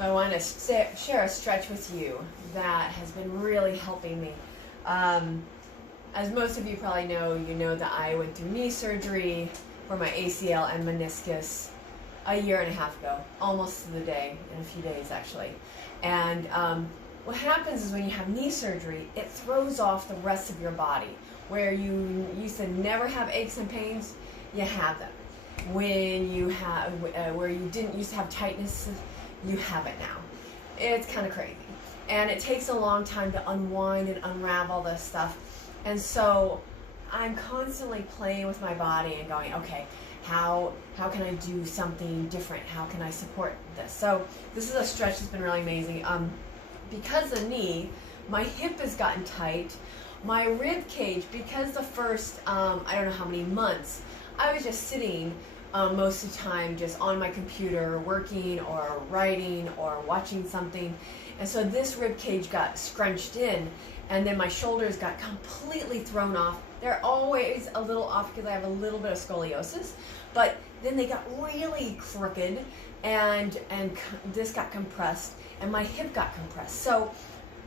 So I want to share a stretch with you that has been really helping me. As most of you probably know, you know that I went through knee surgery for my ACL and meniscus a year and a half ago, almost to the day, in a few days actually. And what happens is when you have knee surgery, it throws off the rest of your body. Where you used to never have aches and pains, you have them. When you have, where you didn't used to have tightness, you have it now. It's kind of crazy. And it takes a long time to unwind and unravel this stuff. And so I'm constantly playing with my body and going, okay, how can I do something different? How can I support this? So this is a stretch that's been really amazing. Because of the knee, my hip has gotten tight. My rib cage, because the first, I don't know how many months, I was just sitting most of the time just on my computer working or writing or watching something. And so this rib cage got scrunched in, and then my shoulders got completely thrown off. They're always a little off because I have a little bit of scoliosis, but then they got really crooked, and this got compressed, and my hip got compressed. So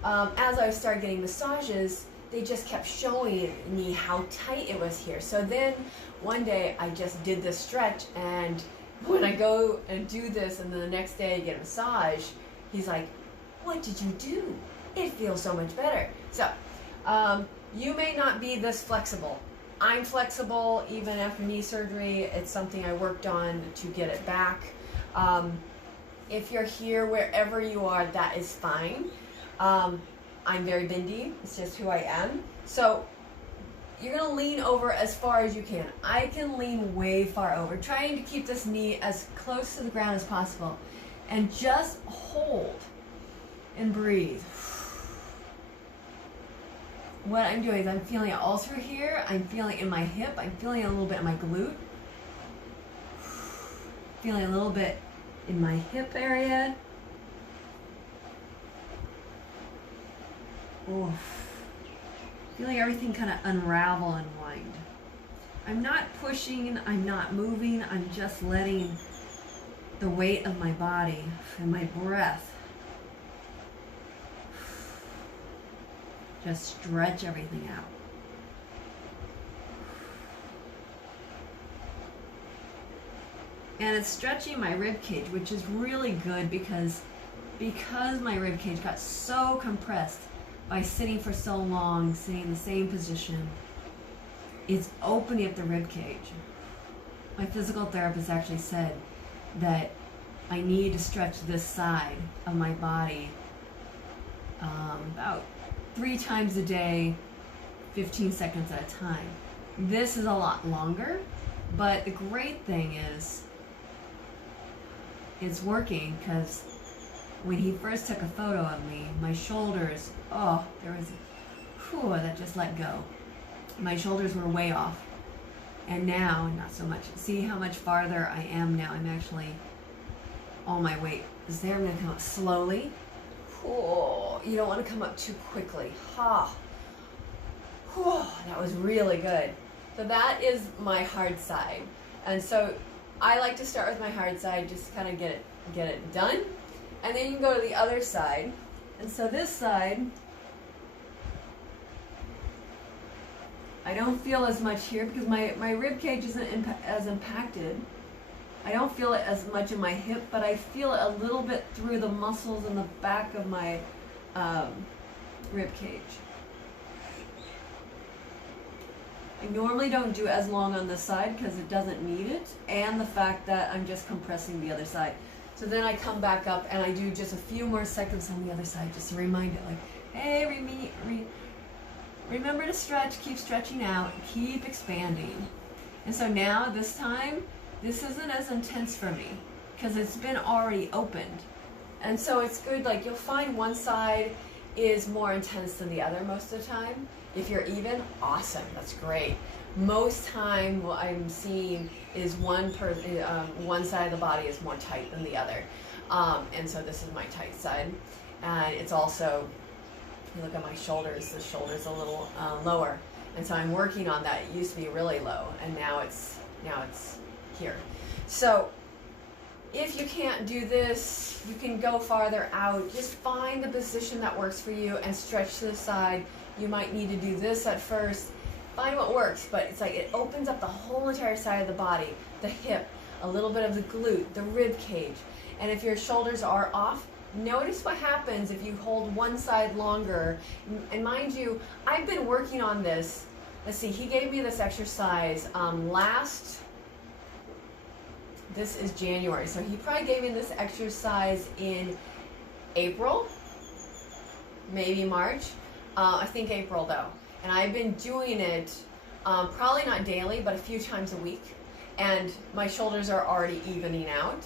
as I started getting massages, they just kept showing me how tight it was here. So then one day I just did this stretch, and when I go and do this and then the next day I get a massage, he's like, what did you do? It feels so much better. So you may not be this flexible. I'm flexible even after knee surgery. It's something I worked on to get it back. If you're here, wherever you are, that is fine. I'm very bendy. It's just who I am. So you're going to lean over as far as you can. I can lean way far over, trying to keep this knee as close to the ground as possible. And just hold and breathe. What I'm doing is I'm feeling it all through here. I'm feeling it in my hip. I'm feeling it a little bit in my glute. Feeling a little bit in my hip area. Oof. Feeling everything kind of unravel and wind. I'm not pushing, I'm not moving, I'm just letting the weight of my body and my breath just stretch everything out. And it's stretching my rib cage, which is really good because my rib cage got so compressed by sitting for so long, sitting in the same position. It's opening up the rib cage. My physical therapist actually said that I need to stretch this side of my body about 3 times a day, 15 seconds at a time. This is a lot longer, but the great thing is it's working because when he first took a photo of me, my shoulders, oh, there was, whew, that just let go. My shoulders were way off. And now, not so much. See how much farther I am now. I'm actually, all my weight is there. I'm going to come up slowly. Oh, you don't want to come up too quickly. Ha. Whew, that was really good. So that is my hard side. And so I like to start with my hard side, just kind of get it done. And then you can go to the other side. And so this side, I don't feel as much here because my rib cage isn't as impacted. I don't feel it as much in my hip, but I feel it a little bit through the muscles in the back of my rib cage. I normally don't do as long on this side because it doesn't need it, and the fact that I'm just compressing the other side. So then I come back up and I do just a few more seconds on the other side just to remind it, like, hey, remember to stretch, keep stretching out, keep expanding. And so now, this time, this isn't as intense for me because it's been already opened. And so it's good, like you'll find one side is more intense than the other most of the time. If you're even, awesome, that's great. Most time what I'm seeing is one side of the body is more tight than the other. And so this is my tight side. And it's also, if you look at my shoulders, the shoulder's a little lower. And so I'm working on that. It used to be really low, and now it's here. So If you can't do this, you can go farther out. Just find the position that works for you and stretch to the side. You might need to do this at first. Find what works, but it's like it opens up the whole entire side of the body, the hip, a little bit of the glute, the rib cage. And if your shoulders are off, notice what happens if you hold one side longer. And mind you, I've been working on this. Let's see, he gave me this exercise this is January, so he probably gave me this exercise in April, maybe March. I think April though. And I've been doing it probably not daily, but a few times a week. And my shoulders are already evening out.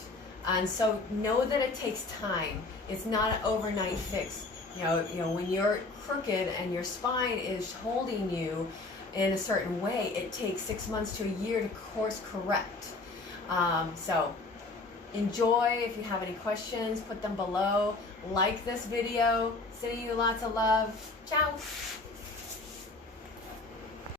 And so know that it takes time. It's not an overnight fix. You know, when you're crooked and your spine is holding you in a certain way, it takes 6 months to a year to course correct. So enjoy. If you have any questions, put them below. Like this video. Sending you lots of love. Ciao.